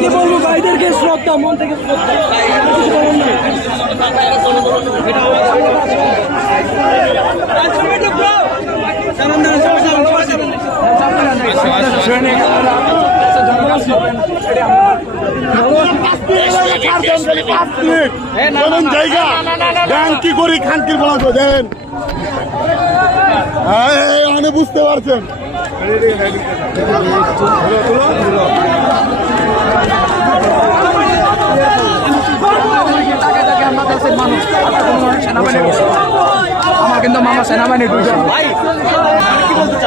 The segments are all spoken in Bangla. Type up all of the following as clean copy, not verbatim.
কি বলবো ভাইদেরকে শ্রদ্ধা, মন থেকে শ্রদ্ধা। জায়গা দেন কি করি খানকির বলা দেন মানে বুঝতে পারছেন। আমার কিন্তু মামা সেনাবাহিনী দুজন।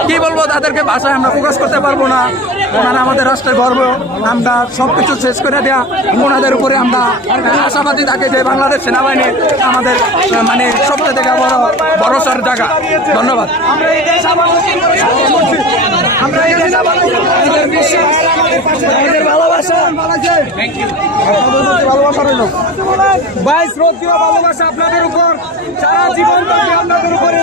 কি বলবো, তাদেরকে ভাষায় আমরা প্রকাশ করতে পারবো না। ওনারা আমাদের রাষ্ট্রের গর্ব, আমরা সবকিছু শেষ করে দেয়া ওনাদের উপরে আমরা আশাবাদী থাকি যে বাংলাদেশ সেনাবাহিনী আমাদের মানে সবচেয়ে থেকে বড় ভরসার জায়গা। ধন্যবাদ। ভাই শ্রদ্ধেয় ভালোবাসা আপনাদের উপর, সারা জীবন আপনাদের উপরে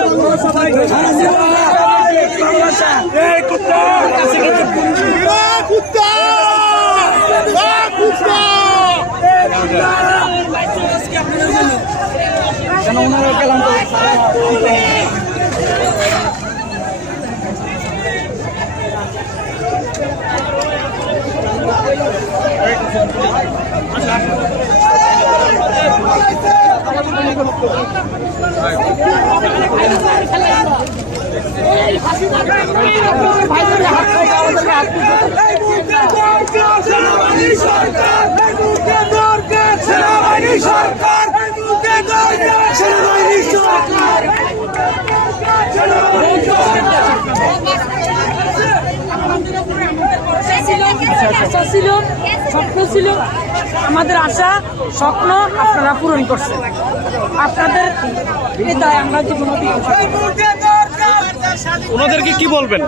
স্বপ্ন ছিল, আমাদের আশা স্বপ্ন আপনারা পূরণ করছেন। আপনাদের হৃদয় আমরা জীবন ওনাদেরকে কি বলবেন?